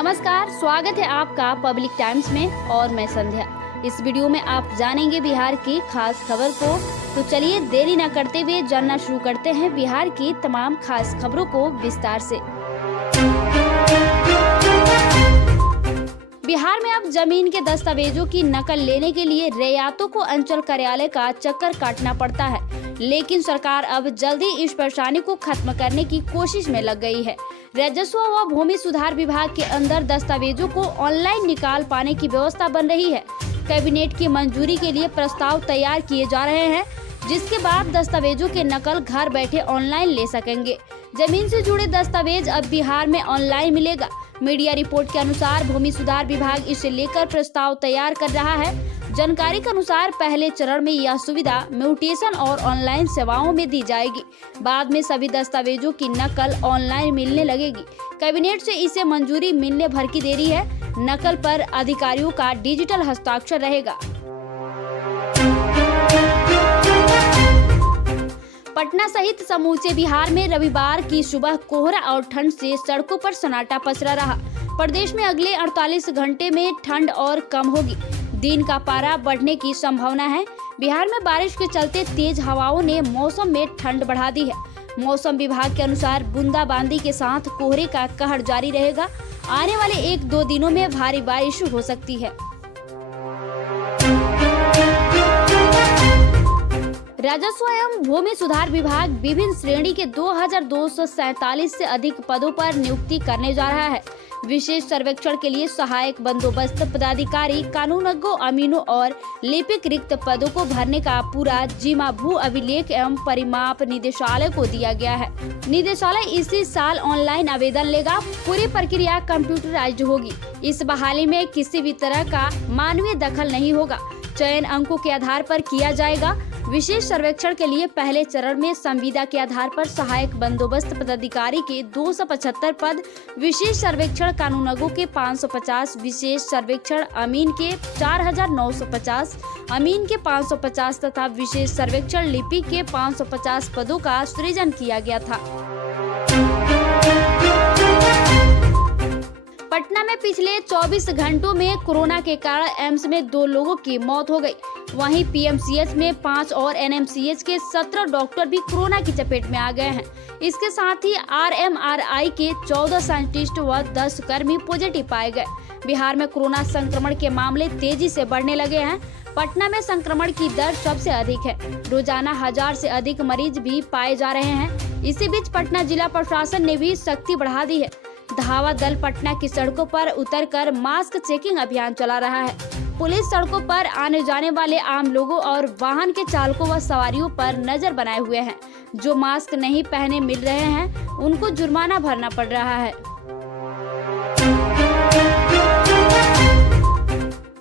नमस्कार, स्वागत है आपका पब्लिक टाइम्स में और मैं संध्या। इस वीडियो में आप जानेंगे बिहार की खास खबर को। तो चलिए देरी न करते हुए जानना शुरू करते हैं बिहार की तमाम खास खबरों को विस्तार से। बिहार में अब जमीन के दस्तावेजों की नकल लेने के लिए रैयतों को अंचल कार्यालय का चक्कर काटना पड़ता है, लेकिन सरकार अब जल्दी इस परेशानी को खत्म करने की कोशिश में लग गई है। राजस्व व भूमि सुधार विभाग के अंदर दस्तावेजों को ऑनलाइन निकाल पाने की व्यवस्था बन रही है। कैबिनेट की मंजूरी के लिए प्रस्ताव तैयार किए जा रहे हैं, जिसके बाद दस्तावेजों के नकल घर बैठे ऑनलाइन ले सकेंगे। जमीन से जुड़े दस्तावेज अब बिहार में ऑनलाइन मिलेगा। मीडिया रिपोर्ट के अनुसार भूमि सुधार विभाग इसे लेकर प्रस्ताव तैयार कर रहा है। जानकारी के अनुसार पहले चरण में यह सुविधा म्यूटेशन और ऑनलाइन सेवाओं में दी जाएगी। बाद में सभी दस्तावेजों की नकल ऑनलाइन मिलने लगेगी। कैबिनेट से इसे मंजूरी मिलने भर की देरी है। नकल पर अधिकारियों का डिजिटल हस्ताक्षर रहेगा। पटना सहित समूचे बिहार में रविवार की सुबह कोहरा और ठंड से सड़कों पर सन्नाटा पसरा रहा। प्रदेश में अगले 48 घंटे में ठंड और कम होगी। दिन का पारा बढ़ने की संभावना है। बिहार में बारिश के चलते तेज हवाओं ने मौसम में ठंड बढ़ा दी है। मौसम विभाग के अनुसार बूंदाबांदी के साथ कोहरे का कहर जारी रहेगा। आने वाले 1-2 दिनों में भारी बारिश हो सकती है। राजस्व एवं भूमि सुधार विभाग विभिन्न श्रेणी के 2247 से अधिक पदों पर नियुक्ति करने जा रहा है। विशेष सर्वेक्षण के लिए सहायक बंदोबस्त पदाधिकारी, कानूनज्ञों, अमीनों और लिपिक रिक्त पदों को भरने का पूरा जिम्मा भू अभिलेख एवं परिमाप निदेशालय को दिया गया है। निदेशालय इसी साल ऑनलाइन आवेदन लेगा। पूरी प्रक्रिया कंप्यूटराइज्ड होगी। इस बहाली में किसी भी तरह का मानवीय दखल नहीं होगा। चयन अंकों के आधार पर किया जाएगा। विशेष सर्वेक्षण के लिए पहले चरण में संविदा के आधार पर सहायक बंदोबस्त पदाधिकारी के 275 पद, विशेष सर्वेक्षण कानूनगों के 550, विशेष सर्वेक्षण अमीन के 4950, अमीन के 550 तथा विशेष सर्वेक्षण लिपिक के 550 पदों का सृजन किया गया था। पटना में पिछले 24 घंटों में कोरोना के कारण एम्स में 2 लोगों की मौत हो गई। वहीं पीएमसीएच में 5 और एनएमसीएच के 17 डॉक्टर भी कोरोना की चपेट में आ गए हैं। इसके साथ ही आरएमआरआई के 14 साइंटिस्ट व 10 कर्मी पॉजिटिव पाए गए। बिहार में कोरोना संक्रमण के मामले तेजी से बढ़ने लगे हैं। पटना में संक्रमण की दर सबसे अधिक है। रोजाना 1000 से अधिक मरीज भी पाए जा रहे हैं। इसी बीच पटना जिला प्रशासन ने भी सख्ती बढ़ा दी है। धावा दल पटना की सड़कों पर उतरकर मास्क चेकिंग अभियान चला रहा है। पुलिस सड़कों पर आने जाने वाले आम लोगों और वाहन के चालकों व सवारियों पर नजर बनाए हुए हैं। जो मास्क नहीं पहने मिल रहे हैं, उनको जुर्माना भरना पड़ रहा है।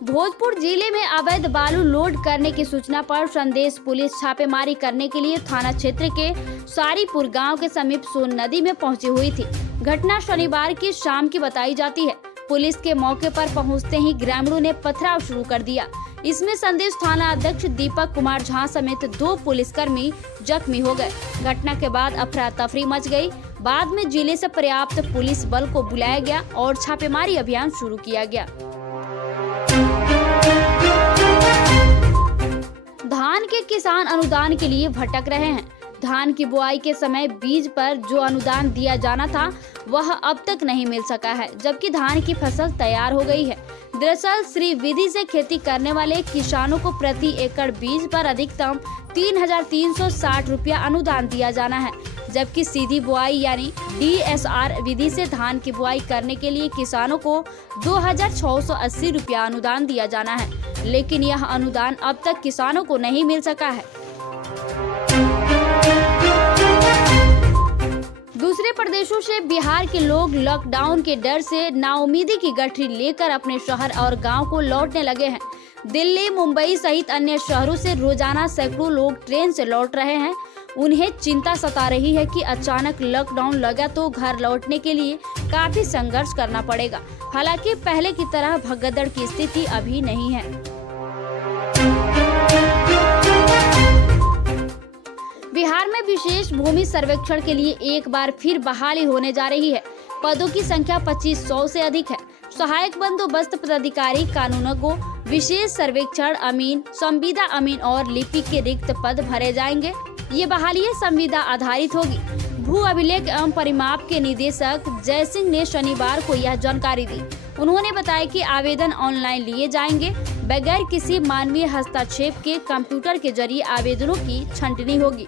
भोजपुर जिले में अवैध बालू लोड करने की सूचना पर संदेश पुलिस छापेमारी करने के लिए थाना क्षेत्र के सारीपुर गांव के समीप सोन नदी में पहुंची हुई थी। घटना शनिवार की शाम की बताई जाती है। पुलिस के मौके पर पहुंचते ही ग्रामीणों ने पथराव शुरू कर दिया। इसमें संदेश थाना अध्यक्ष दीपक कुमार झा समेत 2 पुलिसकर्मी जख्मी हो गए। घटना के बाद अफरा तफरी मच गई। बाद में जिले से पर्याप्त पुलिस बल को बुलाया गया और छापेमारी अभियान शुरू किया गया। धान के किसान अनुदान के लिए भटक रहे हैं। धान की बुआई के समय बीज पर जो अनुदान दिया जाना था वह अब तक नहीं मिल सका है, जबकि धान की फसल तैयार हो गई है। दरअसल श्री विधि से खेती करने वाले किसानों को प्रति एकड़ बीज पर अधिकतम 3360 रुपया अनुदान दिया जाना है, जबकि सीधी बुआई यानी DSR विधि से धान की बुआई करने के लिए किसानों को 2680 रुपया अनुदान दिया जाना है, लेकिन यह अनुदान अब तक किसानों को नहीं मिल सका है। दूसरे प्रदेशों से बिहार के लोग लॉकडाउन के डर से नाउमीदी की गठरी लेकर अपने शहर और गांव को लौटने लगे हैं। दिल्ली, मुंबई सहित अन्य शहरों से रोजाना सैकड़ों लोग ट्रेन से लौट रहे हैं। उन्हें चिंता सता रही है कि अचानक लॉकडाउन लगा तो घर लौटने के लिए काफी संघर्ष करना पड़ेगा। हालांकि पहले की तरह भगदड़ की स्थिति अभी नहीं है। बिहार में विशेष भूमि सर्वेक्षण के लिए एक बार फिर बहाली होने जा रही है। पदों की संख्या 2500 से अधिक है। सहायक बंदोबस्त पदाधिकारी, कानूनगो, विशेष सर्वेक्षण अमीन, संविदा अमीन और लिपिक के रिक्त पद भरे जाएंगे। ये बहाली संविदा आधारित होगी। भू अभिलेख एवं परिमाप के निदेशक जय सिंह ने शनिवार को यह जानकारी दी। उन्होंने बताया कि आवेदन ऑनलाइन लिए जाएंगे। बगैर किसी मानवीय हस्तक्षेप के कंप्यूटर के जरिए आवेदनों की छंटनी होगी।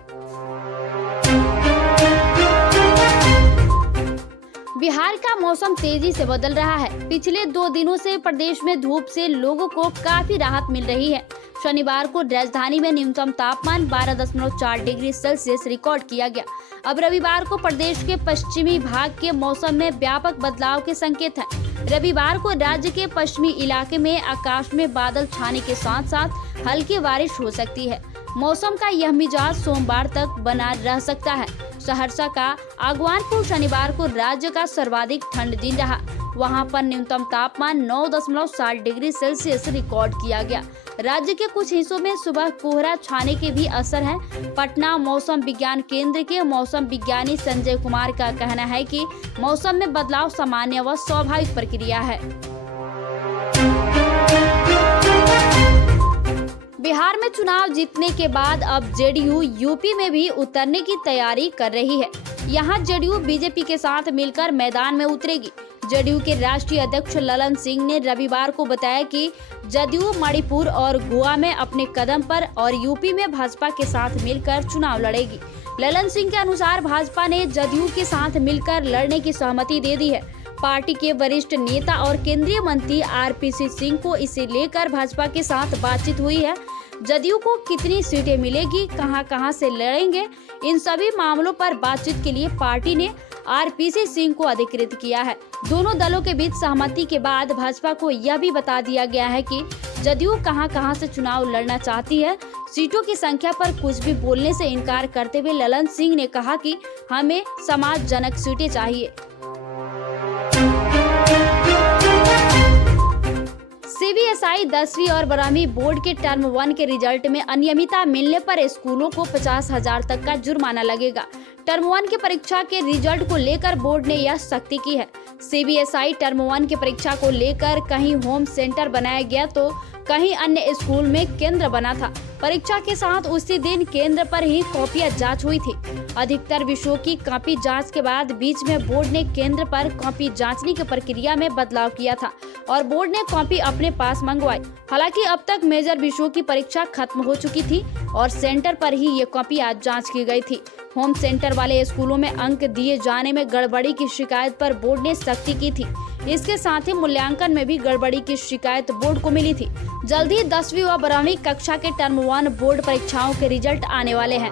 बिहार का मौसम तेजी से बदल रहा है। पिछले 2 दिनों से प्रदेश में धूप से लोगों को काफी राहत मिल रही है। शनिवार को राजधानी में न्यूनतम तापमान 12.4 डिग्री सेल्सियस रिकॉर्ड किया गया। अब रविवार को प्रदेश के पश्चिमी भाग के मौसम में व्यापक बदलाव के संकेत हैं। रविवार को राज्य के पश्चिमी इलाके में आकाश में बादल छाने के साथ साथ हल्की बारिश हो सकती है। मौसम का यह मिजाज सोमवार तक बना रह सकता है। सहरसा का आगवानपुर शनिवार को राज्य का सर्वाधिक ठंड दिन रहा। वहां पर न्यूनतम तापमान 9.7 डिग्री सेल्सियस रिकॉर्ड किया गया। राज्य के कुछ हिस्सों में सुबह कोहरा छाने के भी असर है। पटना मौसम विज्ञान केंद्र के मौसम विज्ञानी संजय कुमार का कहना है कि मौसम में बदलाव सामान्य व स्वाभाविक प्रक्रिया है। बिहार में चुनाव जीतने के बाद अब जेडीयू यूपी में भी उतरने की तैयारी कर रही है। यहां जेडीयू बीजेपी के साथ मिलकर मैदान में उतरेगी। जेडीयू के राष्ट्रीय अध्यक्ष ललन सिंह ने रविवार को बताया कि जदयू मणिपुर और गोवा में अपने कदम पर और यूपी में भाजपा के साथ मिलकर चुनाव लड़ेगी। ललन सिंह के अनुसार भाजपा ने जदयू के साथ मिलकर लड़ने की सहमति दे दी है। पार्टी के वरिष्ठ नेता और केंद्रीय मंत्री आरपीसी सिंह को इसे लेकर भाजपा के साथ बातचीत हुई है। जदयू को कितनी सीटें मिलेगी, कहां से लड़ेंगे, इन सभी मामलों पर बातचीत के लिए पार्टी ने आरपीसी सिंह को अधिकृत किया है। दोनों दलों के बीच सहमति के बाद भाजपा को यह भी बता दिया गया है कि जदयू कहां से चुनाव लड़ना चाहती है। सीटों की संख्या पर कुछ भी बोलने से इनकार करते हुए ललन सिंह ने कहा कि हमें समाजजनक सीटें चाहिए। सीबीएसई 10वीं और 12वीं बोर्ड के टर्म 1 के रिजल्ट में अनियमितता मिलने पर स्कूलों को 50,000 तक का जुर्माना लगेगा। टर्म 1 की परीक्षा के रिजल्ट को लेकर बोर्ड ने यह सख्ती की है। सीबीएसई टर्म 1 की परीक्षा को लेकर कहीं होम सेंटर बनाया गया तो कहीं अन्य स्कूल में केंद्र बना था। परीक्षा के साथ उसी दिन केंद्र पर ही कॉपियां जांच हुई थी। अधिकतर विषयों की कॉपी जांच के बाद बीच में बोर्ड ने केंद्र पर कॉपी जांचने की प्रक्रिया में बदलाव किया था और बोर्ड ने कॉपी अपने पास मंगवाई। हालांकि अब तक मेजर विषयों की परीक्षा खत्म हो चुकी थी और सेंटर पर ही ये कॉपियां जांच की गई थी। होम सेंटर वाले स्कूलों में अंक दिए जाने में गड़बड़ी की शिकायत पर बोर्ड ने सख्ती की थी। इसके साथ ही मूल्यांकन में भी गड़बड़ी की शिकायत बोर्ड को मिली थी। जल्द ही 10वीं व 12वीं कक्षा के टर्म 1 बोर्ड परीक्षाओं के रिजल्ट आने वाले हैं।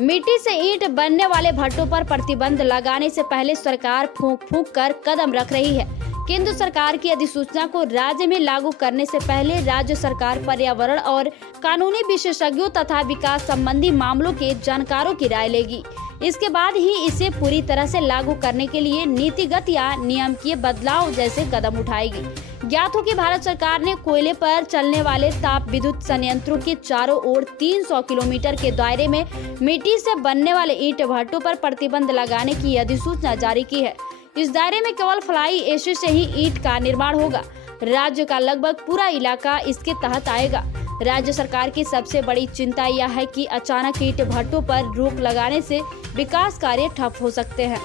मिट्टी से ईंट बनने वाले भट्टों पर प्रतिबंध लगाने से पहले सरकार फूंक कर कदम रख रही है। केंद्र सरकार की अधिसूचना को राज्य में लागू करने से पहले राज्य सरकार पर्यावरण और कानूनी विशेषज्ञों तथा विकास संबंधी मामलों के जानकारों की राय लेगी। इसके बाद ही इसे पूरी तरह से लागू करने के लिए नीतिगत या नियामकीय बदलाव जैसे कदम उठाएगी। ज्ञात हो कि भारत सरकार ने कोयले पर चलने वाले ताप विद्युत संयंत्रों के चारों ओर 300 किलोमीटर के दायरे में मिट्टी से बनने वाले ईंट भट्टों पर प्रतिबंध लगाने की अधिसूचना जारी की है। इस दायरे में केवल फ्लाई ऐश से ही ईंट का निर्माण होगा। राज्य का लगभग पूरा इलाका इसके तहत आएगा। राज्य सरकार की सबसे बड़ी चिंता यह है कि अचानक ईंट भट्टों पर रोक लगाने से विकास कार्य ठप हो सकते हैं।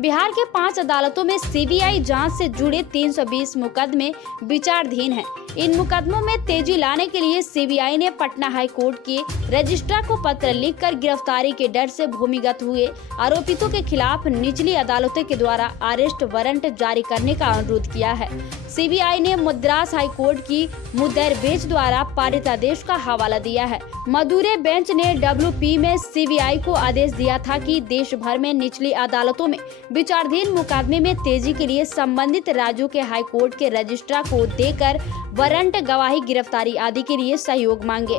बिहार के 5 अदालतों में सीबीआई जांच से जुड़े 320 मुकदमे विचाराधीन हैं। इन मुकदमों में तेजी लाने के लिए सीबीआई ने पटना हाई कोर्ट के रजिस्ट्रार को पत्र लिखकर गिरफ्तारी के डर से भूमिगत हुए आरोपितों के खिलाफ निचली अदालतों के द्वारा अरेस्ट वारंट जारी करने का अनुरोध किया है। सीबीआई ने मद्रास हाई कोर्ट की मुद्दर बेंच द्वारा पारित आदेश का हवाला दिया है। मदुरै बेंच ने WP में सीबीआई को आदेश दिया था कि देश भर में निचली अदालतों में विचाराधीन मुकदमे में तेजी के लिए संबंधित राज्यों के हाई कोर्ट के रजिस्ट्रार को देकर वारंट, गवाही, गिरफ्तारी आदि के लिए सहयोग मांगे।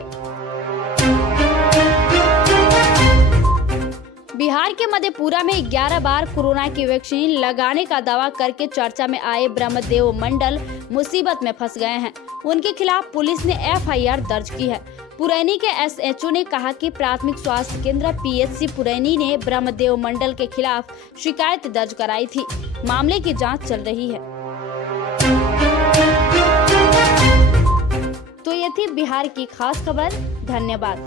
बिहार के मधेपुरा में 11 बार कोरोना की वैक्सीन लगाने का दावा करके चर्चा में आए ब्रह्मदेव मंडल मुसीबत में फंस गए हैं। उनके खिलाफ पुलिस ने एफआईआर दर्ज की है। पुरैनी के एसएचओ ने कहा कि प्राथमिक स्वास्थ्य केंद्र पीएचसी पुरैनी ने ब्रह्मदेव मंडल के खिलाफ शिकायत दर्ज कराई थी। मामले की जांच चल रही है। तो ये थी बिहार की खास खबर। धन्यवाद।